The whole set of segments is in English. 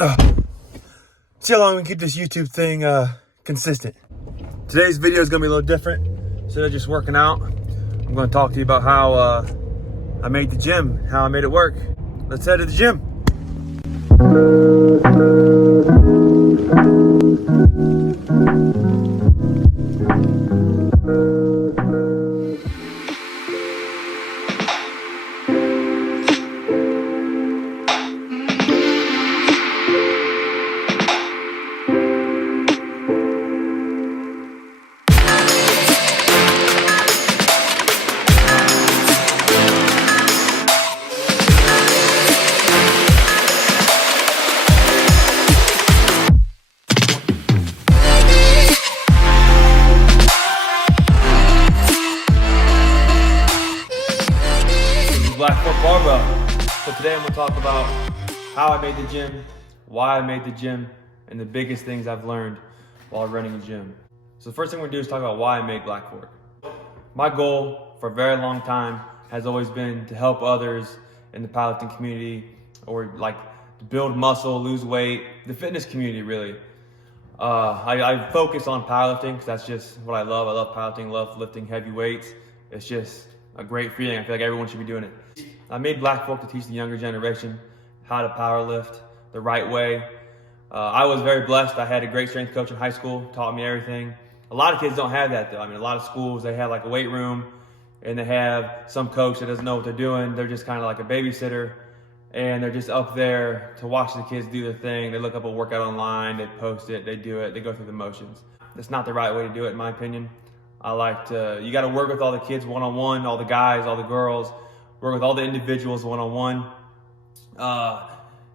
See how long we can keep this YouTube thing consistent. Today's video is gonna be a little different. Instead of just working out, I'm gonna talk to you about how I made the gym, how I made it work. Let's head to the gym. Black Fork Barbell. So today I'm gonna talk about how I made the gym, why I made the gym, and the biggest things I've learned while running a gym. So the first thing we're gonna do is talk about why I made Black Fork. My goal for a very long time has always been to help others in the powerlifting community, or like to build muscle, lose weight, the fitness community really. I focus on powerlifting because that's just what I love. I love powerlifting, love lifting heavy weights. It's just a great feeling. I feel like everyone should be doing it. I made Black Fork to teach the younger generation how to power lift the right way. I was very blessed. I had a great strength coach in high school, taught me everything. A lot of kids don't have that though. I mean, a lot of schools, they have like a weight room and they have some coach that doesn't know what they're doing. They're just kind of like a babysitter and they're just up there to watch the kids do their thing. They look up a workout online, they post it, they do it, they go through the motions. That's not the right way to do it in my opinion. I like to, you got to work with all the kids one-on-one, all the guys, all the girls, work with all the individuals one-on-one.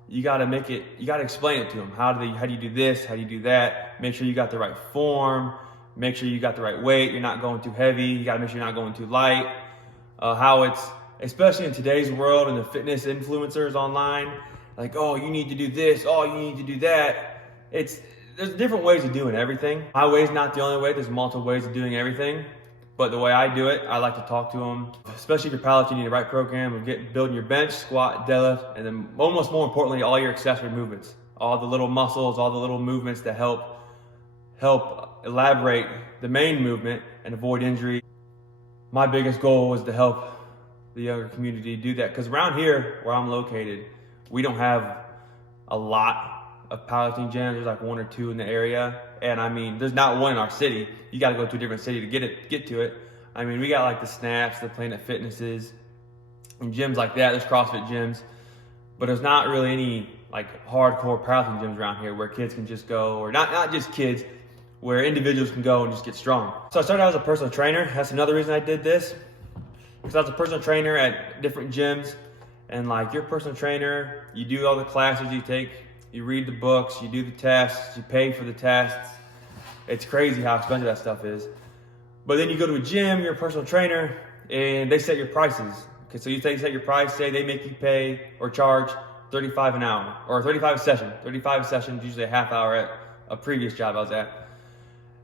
You got to make it, you got to explain it to them. How do you do this? How do you do that? Make sure you got the right form. Make sure you got the right weight. You're not going too heavy. You got to make sure you're not going too light. How it's, especially in today's world and the fitness influencers online, like, oh, you need to do this. Oh, you need to do that. There's different ways of doing everything. My way is not the only way. There's multiple ways of doing everything. But the way I do it, I like to talk to them, especially if you're powerlifting, you need the right program of building your bench, squat, deadlift, and then almost more importantly, all your accessory movements. All the little muscles, all the little movements that help elaborate the main movement and avoid injury. My biggest goal was to help the younger community do that. Because around here, where I'm located, we don't have a lot of powerlifting gyms. There's like one or two in the area, and I mean, there's not one in our city. You got to go to a different city to get to it. I mean, we got like the Snaps, the Planet Fitnesses, and gyms like that. There's CrossFit gyms, but there's not really any like hardcore powerlifting gyms around here where kids can just go, or not just kids, where individuals can go and just get strong. So I started out as a personal trainer. That's another reason I did this, because I was a personal trainer at different gyms, and like you're a personal trainer, you do all the classes you take. You read the books, you do the tests, you pay for the tests. It's crazy how expensive that stuff is. But then you go to a gym, you're a personal trainer, and they set your prices. Okay, so you set your price, say they make you pay or charge $35 an hour, or $35 a session. $35 a session is usually a half hour at a previous job I was at.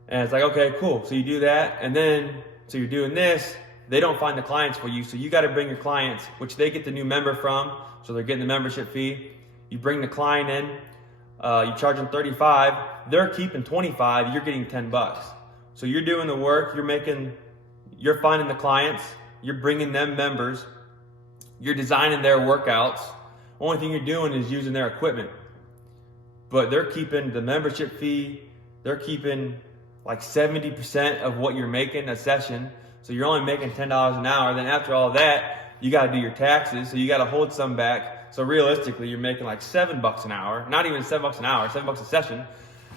And it's like, okay, cool. So you do that, and then, so you're doing this, they don't find the clients for you, so you gotta bring your clients, which they get the new member from, so they're getting the membership fee. You bring the client in, you charge them $35, they're keeping $25, you're getting $10. So you're doing the work, you're finding the clients, you're bringing them members, you're designing their workouts. Only thing you're doing is using their equipment. But they're keeping the membership fee, they're keeping like 70% of what you're making a session. So you're only making $10 an hour. Then after all of that, you gotta do your taxes, so you gotta hold some back. So realistically, you're making like $7 an hour, not even $7 an hour, $7 a session.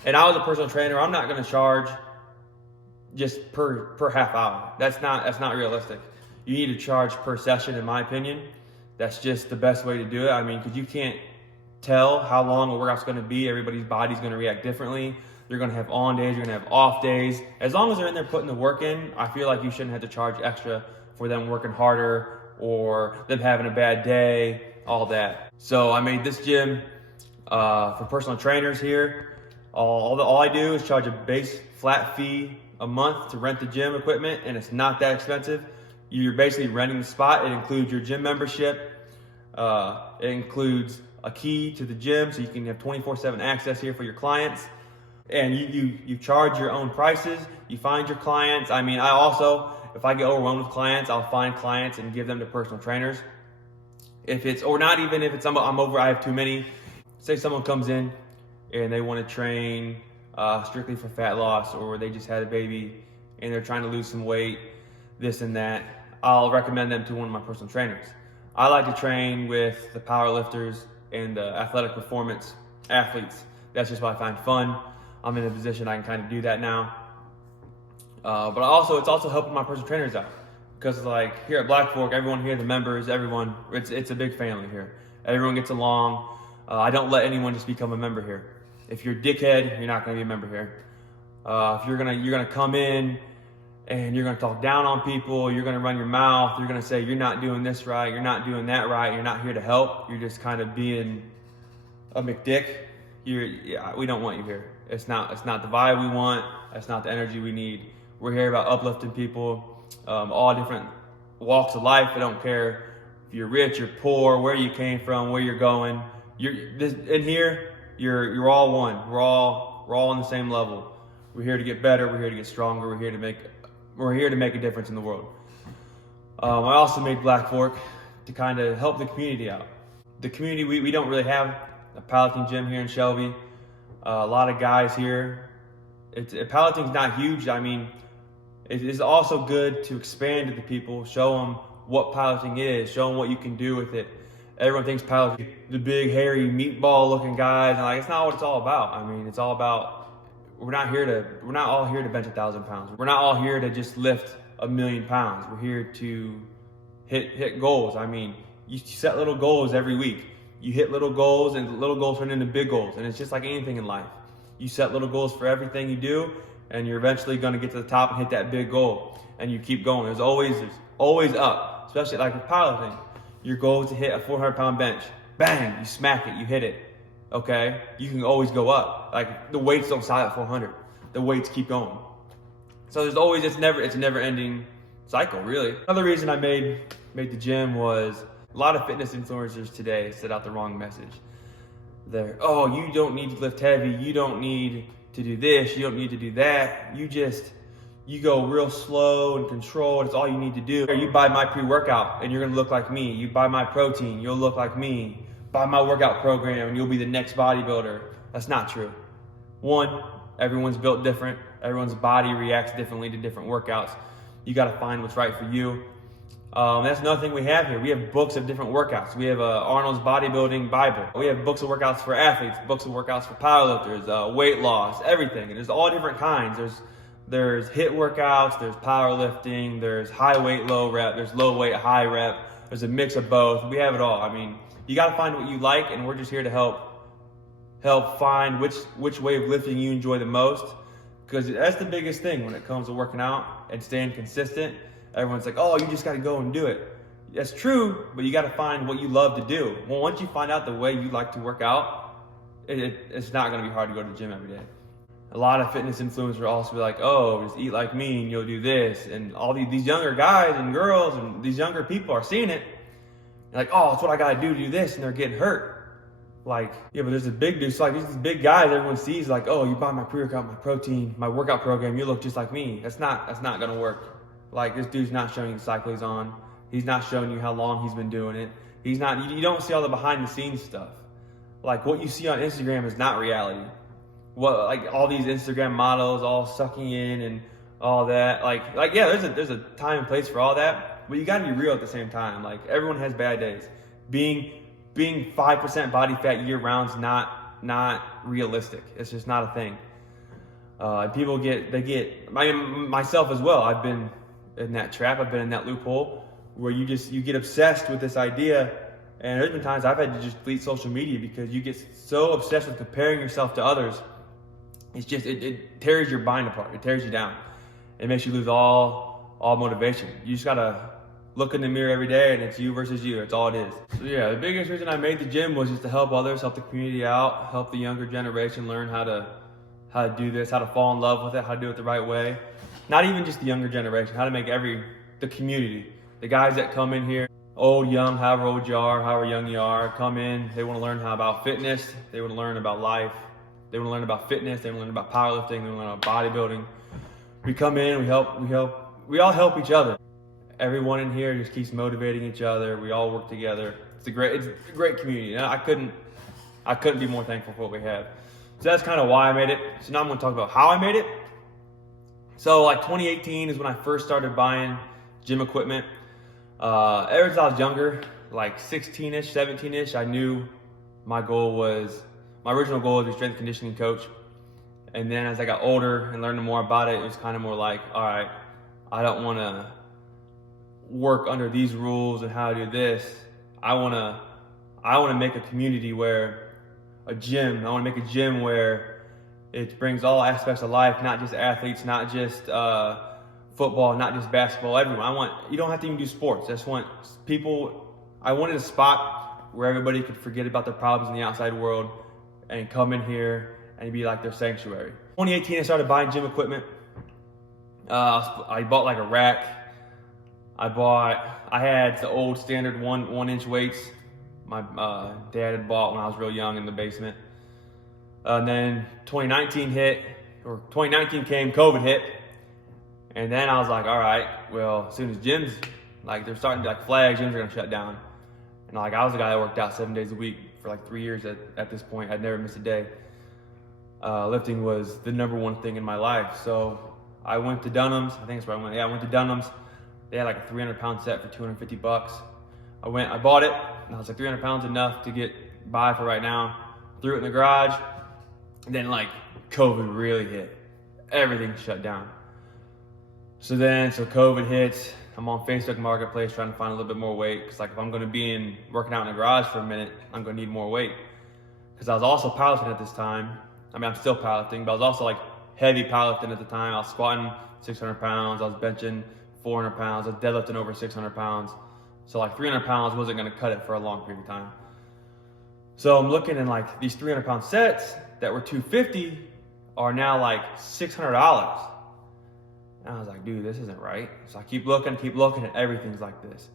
And I was a personal trainer. I'm not going to charge just per half hour. That's not realistic. You need to charge per session, in my opinion. That's just the best way to do it. I mean, because you can't tell how long a workout's going to be. Everybody's body's going to react differently. You're going to have on days, you're going to have off days. As long as they're in there putting the work in, I feel like you shouldn't have to charge extra for them working harder or them having a bad day, all that. So I made this gym for personal trainers here. All I do is charge a base flat fee a month to rent the gym equipment, and it's not that expensive. You're basically renting the spot. It includes your gym membership. It includes a key to the gym so you can have 24/7 access here for your clients. And you charge your own prices. You find your clients. I mean, I also, if I get overwhelmed with clients, I'll find clients and give them to personal trainers. If it's, or not even if it's, I'm over, I have too many. Say someone comes in and they want to train strictly for fat loss, or they just had a baby and they're trying to lose some weight, this and that, I'll recommend them to one of my personal trainers. I like to train with the power lifters and the athletic performance athletes. That's just what I find fun. I'm in a position I can kind of do that now. But also, it's also helping my personal trainers out. Because like here at Black Fork, everyone here, the members, everyone, it's a big family here. Everyone gets along. I don't let anyone just become a member here. If you're a dickhead, you're not gonna be a member here. If you're gonna come in and you're gonna talk down on people, you're gonna run your mouth, you're gonna say you're not doing this right, you're not doing that right, you're not here to help, you're just kind of being a McDick, we don't want you here. It's not the vibe we want. That's not the energy we need. We're here about uplifting people, all different walks of life. I don't care if you're rich, you're poor, where you came from, where you're going. In here, you're all one. We're all on the same level. We're here to get better. We're here to get stronger. We're here to make a difference in the world. I also made Black Fork to kind of help the community out. The community, we don't really have a powerlifting gym here in Shelby. A lot of guys here. Powerlifting's not huge. I mean, it is also good to expand to the people, show them what powerlifting is, show them what you can do with it. Everyone thinks powerlifting, the big, hairy, meatball-looking guys, and like it's not what it's all about. I mean, it's all about, we're not all here to bench 1,000 pounds. We're not all here to just lift 1,000,000 pounds. We're here to hit goals. I mean, you set little goals every week. You hit little goals, and little goals turn into big goals. And it's just like anything in life. You set little goals for everything you do, and you're eventually going to get to the top and hit that big goal. And you keep going. There's always up, especially like with powerlifting. Your goal is to hit a 400-pound bench. Bang, you smack it, you hit it. Okay? You can always go up. Like the weights don't stop at 400. The weights keep going. So there's always, it's never ending cycle, really. Another reason I made the gym was a lot of fitness influencers today set out the wrong message. Oh, you don't need to lift heavy, you don't need to do this, you don't need to do that. You go real slow and controlled, it's all you need to do. You buy my pre-workout and you're gonna look like me. You buy my protein, you'll look like me. Buy my workout program and you'll be the next bodybuilder. That's not true. One, everyone's built different. Everyone's body reacts differently to different workouts. You gotta find what's right for you. That's another thing we have here. We have books of different workouts. We have Arnold's Bodybuilding Bible. We have books of workouts for athletes, books of workouts for powerlifters, weight loss, everything. And there's all different kinds. There's HIIT workouts, there's powerlifting, there's high weight, low rep, there's low weight, high rep. There's a mix of both. We have it all. I mean, you got to find what you like, and we're just here to help find which way of lifting you enjoy the most, because that's the biggest thing when it comes to working out and staying consistent. Everyone's like, oh, you just got to go and do it. That's true, but you got to find what you love to do. Well, once you find out the way you like to work out, it's not going to be hard to go to the gym every day. A lot of fitness influencers will also be like, oh, just eat like me and you'll do this. And all these younger guys and girls and these younger people are seeing it. They're like, oh, that's what I got to do this. And they're getting hurt. Like, yeah, but there's a big dude. So like, these big guys everyone sees like, oh, you buy my pre-workout, my protein, my workout program, you look just like me. That's not going to work. Like, this dude's not showing you the cycle he's on. He's not showing you how long he's been doing it. You don't see all the behind the scenes stuff. Like, what you see on Instagram is not reality. Like all these Instagram models all sucking in and all that. Like yeah, there's a time and place for all that, but you gotta be real at the same time. Like, everyone has bad days. Being 5% body fat year round is not realistic. It's just not a thing. People myself as well. I've been in that trap. I've been in that loophole where you get obsessed with this idea. And there's been times I've had to just delete social media because you get so obsessed with comparing yourself to others. It's just, it tears your mind apart. It tears you down. It makes you lose all motivation. You just gotta look in the mirror every day and it's you versus you. It's all it is. So yeah, the biggest reason I made the gym was just to help others, help the community out, help the younger generation learn how to do this, how to fall in love with it, how to do it the right way. Not even just the younger generation, how to make the community, the guys that come in here, old, young, however old you are, however young you are, come in. They want to learn about fitness. They want to learn about life. They want to learn about fitness. They want to learn about powerlifting. They want to learn about bodybuilding. We come in, we all help each other. Everyone in here just keeps motivating each other. We all work together. It's a great community. You know, I couldn't be more thankful for what we have. So that's kind of why I made it. So now I'm going to talk about how I made it. So like 2018 is when I first started buying gym equipment. Ever since I was younger, like 16-ish, 17-ish, I knew my original goal was to be a strength and conditioning coach. And then as I got older and learned more about it, it was kind of more like, all right, I don't want to work under these rules and how to do this. I want to make a community where I want to make a gym where it brings all aspects of life, not just athletes, not just football, not just basketball, everyone. You don't have to even do sports. I wanted a spot where everybody could forget about their problems in the outside world and come in here and be like their sanctuary. 2018, I started buying gym equipment. I bought like a rack. I had the old standard one inch weights my dad had bought when I was real young in the basement. And then 2019 came, COVID hit. And then I was like, all right, well, as soon as gyms, like they're starting to like flag, gyms are gonna shut down. And like I was the guy that worked out 7 days a week for like 3 years at this point. I'd never missed a day. Lifting was the number one thing in my life. So I went to Dunham's. I think that's where I went. Yeah, I went to Dunham's. They had like a 300-pound set for $250. I bought it, and I was like, 300 pounds enough to get by for right now. Threw it in the garage. And then like COVID really hit. Everything shut down. So COVID hits. I'm on Facebook Marketplace trying to find a little bit more weight. Cause like if I'm gonna be working out in the garage for a minute, I'm gonna need more weight. Cause I was also powerlifting at this time. I mean, I'm still powerlifting, but I was also like heavy powerlifting at the time. I was squatting 600 pounds. I was benching 400 pounds. I was deadlifting over 600 pounds. So like 300 pounds wasn't gonna cut it for a long period of time. So I'm looking and like these 300 pound sets that were $250 are now like $600. And I was like, dude, this isn't right. So I keep looking, and everything's like this.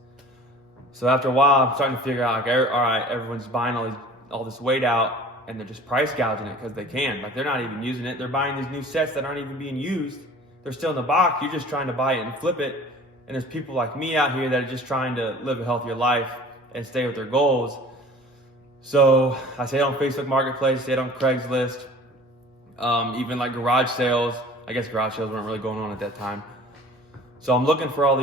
So after a while, I'm starting to figure out, like, all right, everyone's buying all this weight out, and they're just price gouging it because they can. Like, they're not even using it. They're buying these new sets that aren't even being used. They're still in the box. You're just trying to buy it and flip it. And there's people like me out here that are just trying to live a healthier life and stay with their goals. So I stayed on Facebook Marketplace, stayed on Craigslist, even like garage sales. I guess garage sales weren't really going on at that time. So I'm looking for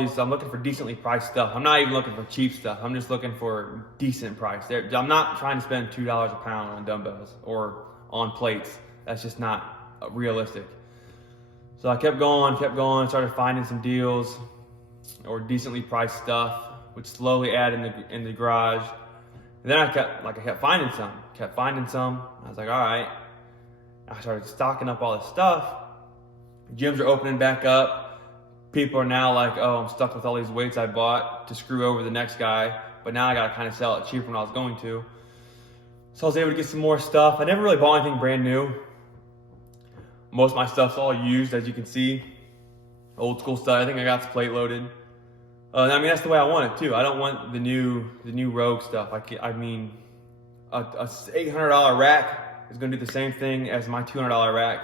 decently priced stuff. I'm not even looking for cheap stuff. I'm just looking for decent price. I'm not trying to spend $2 a pound on dumbbells or on plates. That's just not realistic. So I kept going, started finding some deals or decently priced stuff, would slowly add in the garage. And then I kept finding some. I was like, all right. I started stocking up all this stuff. Gyms are opening back up. People are now like, oh, I'm stuck with all these weights I bought to screw over the next guy, but now I gotta kind of sell it cheaper than I was going to. So I was able to get some more stuff. I never really bought anything brand new. Most of my stuff's all used, as you can see. Old school stuff. I think I got this plate loaded. I mean, that's the way I want it too. I don't want the new Rogue stuff. I mean, a $800 rack is gonna do the same thing as my $200 rack.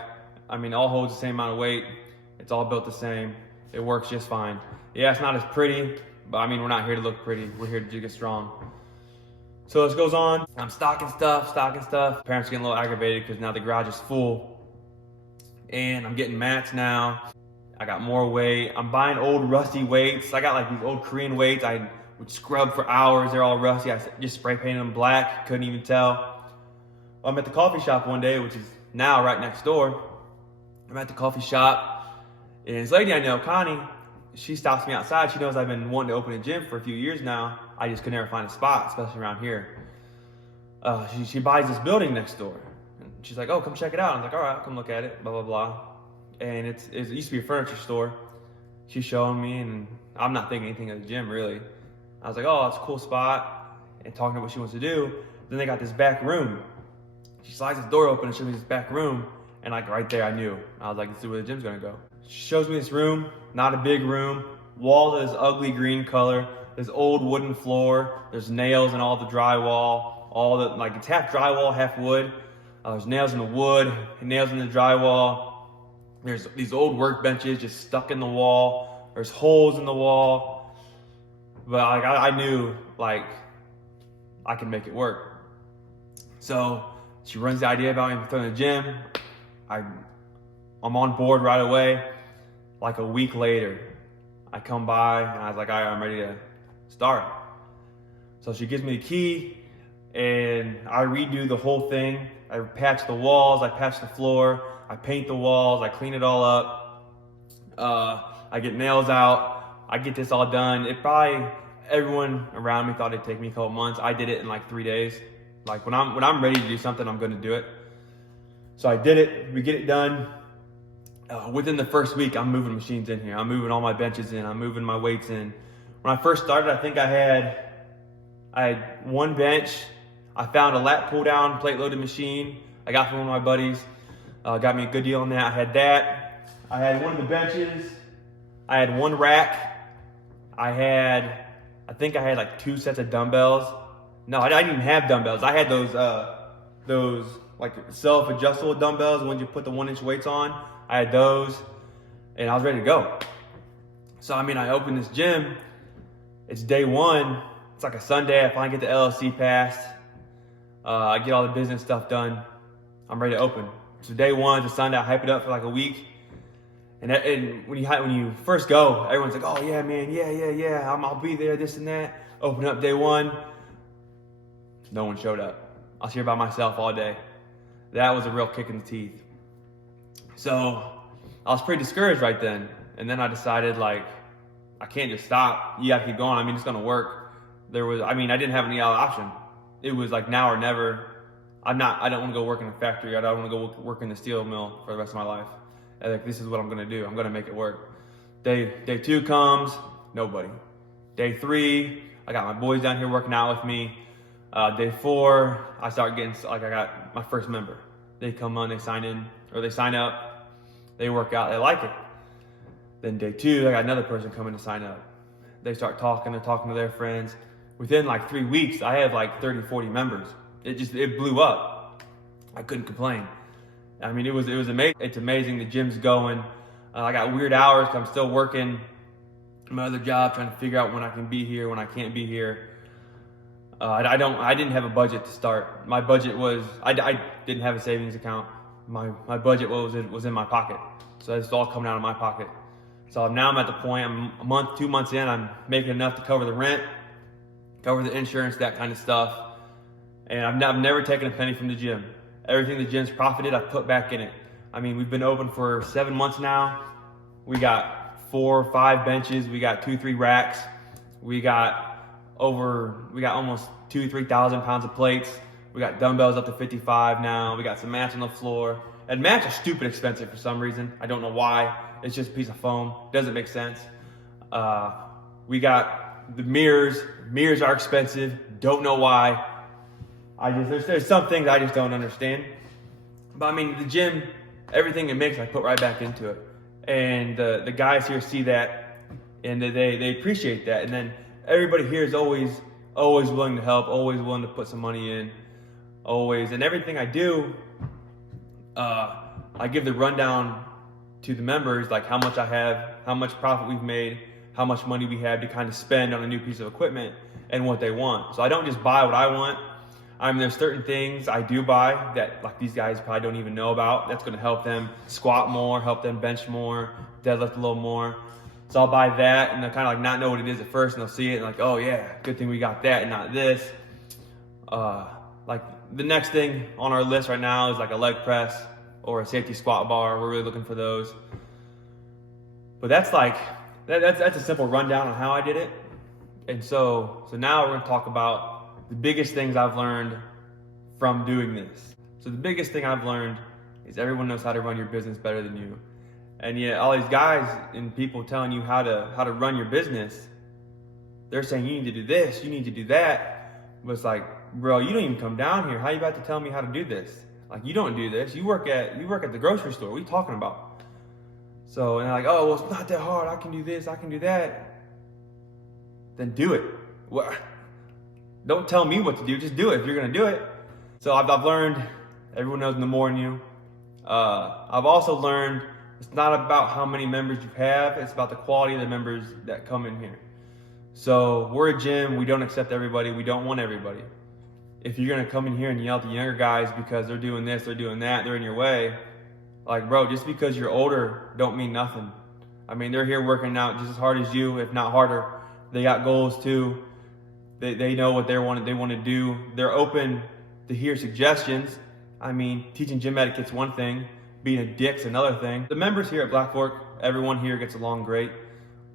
I mean, all holds the same amount of weight. It's all built the same. It works just fine. Yeah, it's not as pretty, but I mean, we're not here to look pretty. We're here to get strong. So this goes on. I'm stocking stuff. Parents are getting a little aggravated because now the garage is full. And I'm getting mats now. I got more weight. I'm buying old rusty weights. I got like these old Korean weights. I would scrub for hours. They're all rusty. I just spray painted them black. Couldn't even tell. I'm at the coffee shop one day, which is now right next door. I'm at the coffee shop, and this lady I know, Connie, she stops me outside. She knows I've been wanting to open a gym for a few years now. I just could never find a spot, especially around here. She buys this building next door. And she's like, oh, come check it out. I'm like, all right, come look at it, blah, blah, blah. And it used to be a furniture store. She's showing me, and I'm not thinking anything of the gym, really. I was like, oh, it's a cool spot, and talking about what she wants to do. Then they got this back room. She slides this door open and shows me this back room. And like right there, I knew. I was like, this is where the gym's gonna go. She shows me this room, not a big room. Walls are this ugly green color. this old wooden floor. There's nails in all the drywall, like it's half drywall, half wood. There's nails in the wood, nails in the drywall. There's these old workbenches just stuck in the wall. There's holes in the wall. But like I knew like I could make it work. So she runs the idea about me throwing the gym. I'm on board right away. Like a week later, I come by and I was like, all right, I'm ready to start. So she gives me the key and I redo the whole thing. I patch the walls, I patch the floor, I paint the walls, I clean it all up. I get nails out, I get this all done. Everyone around me thought it'd take me a couple months. I did it in like 3 days. Like when I'm ready to do something, I'm gonna do it. So I did it, we get it done. Within the first week, I'm moving machines in here. I'm moving all my benches in, I'm moving my weights in. When I first started, I think I had one bench. I found a lat pull down plate loaded machine I got from one of my buddies. Got me a good deal on that. I had that. I had one of the benches. I had one rack. I think I had like 2 sets of dumbbells. No, I didn't even have dumbbells. I had those like self-adjustable dumbbells when you put the 1-inch weights on. I had those and I was ready to go. So, I mean, I opened this gym. It's day one. It's like a Sunday. I finally get the LLC passed. I get all the business stuff done. I'm ready to open. So day one, it's a Sunday. I hype it up for like a week. And when you first go, everyone's like, oh yeah, man, yeah. I'll be there, this and that. Open up day one. No one showed up. I was here by myself all day. That was a real kick in the teeth. So I was pretty discouraged right then. And then I decided like, I can't just stop. You gotta keep going. I mean, it's gonna work. I didn't have any other option. It was like now or never. I don't want to go work in a factory. I don't want to go work in the steel mill for the rest of my life. Like, this is what I'm gonna do. I'm gonna make it work. Day 2 comes, nobody. Day 3, I got my boys down here working out with me. Day 4, I got my first member. They come on, they sign in, or they sign up, they work out, they like it. Then day 2, I got another person coming to sign up. They start talking, they're talking to their friends. Within like 3 weeks, I have like 30, 40 members. It blew up. I couldn't complain. I mean, it was amazing. It's amazing. The gym's going. I got weird hours 'cause I'm still working my other job, trying to figure out when I can be here, when I can't be here. I didn't have a budget to start. My budget was, I didn't have a savings account. My budget was in my pocket. So it's all coming out of my pocket. So now I'm at the point, I'm a month, 2 months in, I'm making enough to cover the rent, cover the insurance, that kind of stuff. And I've never taken a penny from the gym. Everything the gym's profited, I've put back in it. I mean, we've been open for 7 months now. We got 4 or 5 benches. We got 2-3 racks. We got almost 2,000-3,000 pounds of plates. We got dumbbells up to 55 now. We got some mats on the floor. And mats are stupid expensive for some reason. I don't know why. It's just a piece of foam. Doesn't make sense. We got the mirrors. Mirrors are expensive. Don't know why. There's some things I just don't understand. But I mean, the gym, everything it makes, I put right back into it. And the guys here see that, and they appreciate that. And then everybody here is always willing to help, always willing to put some money in, always. And everything I do, I give the rundown to the members, like how much I have, how much profit we've made, how much money we have to kind of spend on a new piece of equipment, and what they want. So I don't just buy what I want. I mean, there's certain things I do buy that like these guys probably don't even know about. That's going to help them squat more, help them bench more, deadlift a little more. So I'll buy that, and they'll kind of like not know what it is at first, and they'll see it and like, oh yeah, good thing we got that and not this. Like the next thing on our list right now is like a leg press or a safety squat bar. We're really looking for those. But that's a simple rundown on how I did it. And so now we're going to talk about the biggest things I've learned from doing this. So the biggest thing I've learned is everyone knows how to run your business better than you. And yet all these guys and people telling you how to run your business, they're saying you need to do this, you need to do that. But it's like, bro, you don't even come down here. How are you about to tell me how to do this? Like, you don't do this. You work at the grocery store. What are you talking about? So, and they're like, oh, well, it's not that hard. I can do this, I can do that. then do it. Well, don't tell me what to do, just do it if you're gonna do it. So I've learned, everyone knows no more than you. I've also learned it's not about how many members you have, it's about the quality of the members that come in here. So we're a gym, we don't accept everybody, we don't want everybody. If you're gonna come in here and yell at the younger guys because they're doing this, they're doing that, they're in your way, like bro, just because you're older don't mean nothing. I mean, they're here working out just as hard as you, if not harder. They got goals too. They know what they want to do. They're open to hear suggestions. I mean, teaching gym etiquette's one thing, being a dick's another thing. The members here at Black Fork, everyone here gets along great.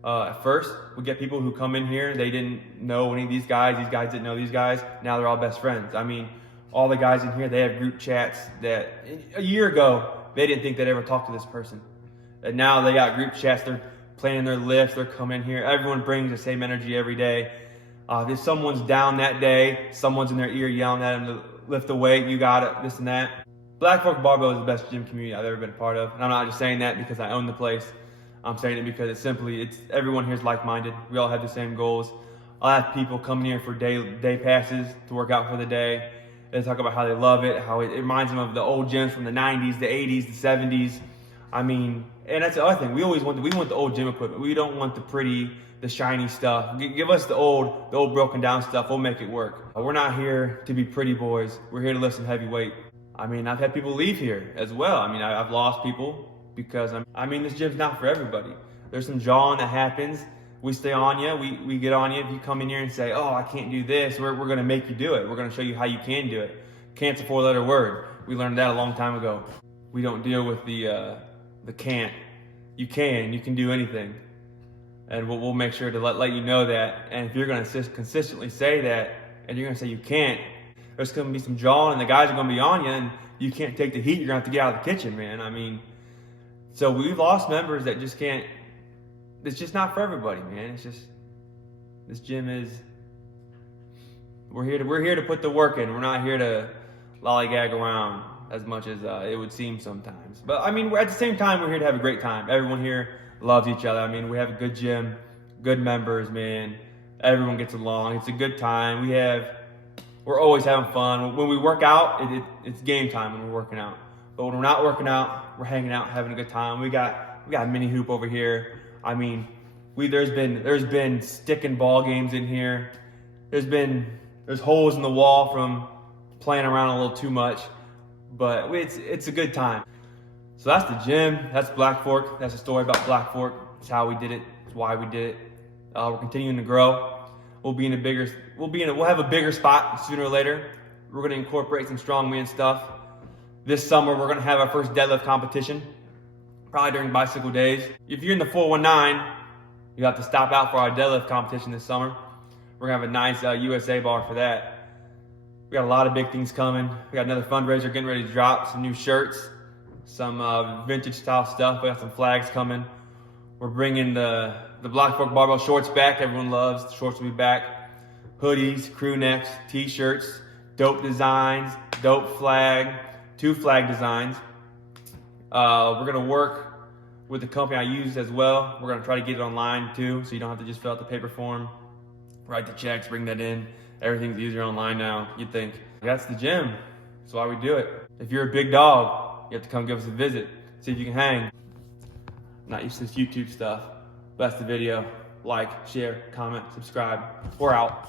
At first, we get people who come in here, they didn't know any of these guys didn't know these guys, now they're all best friends. I mean, all the guys in here, they have group chats that a year ago, they didn't think they'd ever talk to this person. And now they got group chats, they're planning their lifts, they're coming here, everyone brings the same energy every day. If someone's down that day, someone's in their ear yelling at them to lift a weight, you got it, this and that. Black Fork Barbell is the best gym community I've ever been a part of. And I'm not just saying that because I own the place. I'm saying it because it's everyone here is like-minded. We all have the same goals. I'll have people coming here for day passes to work out for the day. They talk about how they love it, how it reminds them of the old gyms from the 90s, the 80s, the 70s. I mean, and that's the other thing. We want the old gym equipment. We don't want the pretty, the shiny stuff. Give us the old broken down stuff. We'll make it work. We're not here to be pretty boys. We're here to lift some heavy weight. I mean, I've had people leave here as well. I mean, I've lost people because this gym's not for everybody. There's some jawing that happens. We stay on you. We get on you. If you come in here and say, "Oh, I can't do this," we're going to make you do it. We're going to show you how you can do it. Can't's a 4-letter word. We learned that a long time ago. We don't deal with the can't. You can do anything. And we'll make sure to let you know that. And if you're going to consistently say that, and you're going to say you can't, there's going to be some jawing, and the guys are going to be on you, and you can't take the heat. You're going to have to get out of the kitchen, man. I mean, so we've lost members that just can't. It's just not for everybody, man. It's just, this gym is. We're here to put the work in. We're not here to lollygag around as much as it would seem sometimes. But I mean, at the same time, we're here to have a great time. Everyone here loves each other. I mean, we have a good gym, good members, man. Everyone gets along. It's a good time. We're always having fun. When we work out, it's game time when we're working out. But when we're not working out, we're hanging out, having a good time. We got mini hoop over here. I mean, there's been stick and ball games in here. There's holes in the wall from playing around a little too much. But it's a good time. So that's the gym. That's Black Fork. That's the story about Black Fork. It's how we did it. It's why we did it. We're continuing to grow. We'll have a bigger spot sooner or later. We're going to incorporate some strongman stuff. This summer, we're going to have our first deadlift competition, probably during bicycle days. If you're in the 419, you have to stop out for our deadlift competition this summer. We're going to have a nice USA bar for that. We got a lot of big things coming. We got another fundraiser getting ready to drop, some new shirts, some vintage style stuff. We got some flags coming. We're bringing the Black Fork Barbell shorts back. Everyone loves the shorts will be back. Hoodies, crew necks, t-shirts, dope designs, dope flag, 2 flag designs. We're gonna work with the company I use as well. We're gonna try to get it online too, so you don't have to just fill out the paper form, write the checks, bring that in. Everything's easier online now, you'd think. That's the gym. That's why we do it. If you're a big dog, you have to come give us a visit, see if you can hang. I'm not used to this YouTube stuff. But that's the video. Like, share, comment, subscribe. We're out.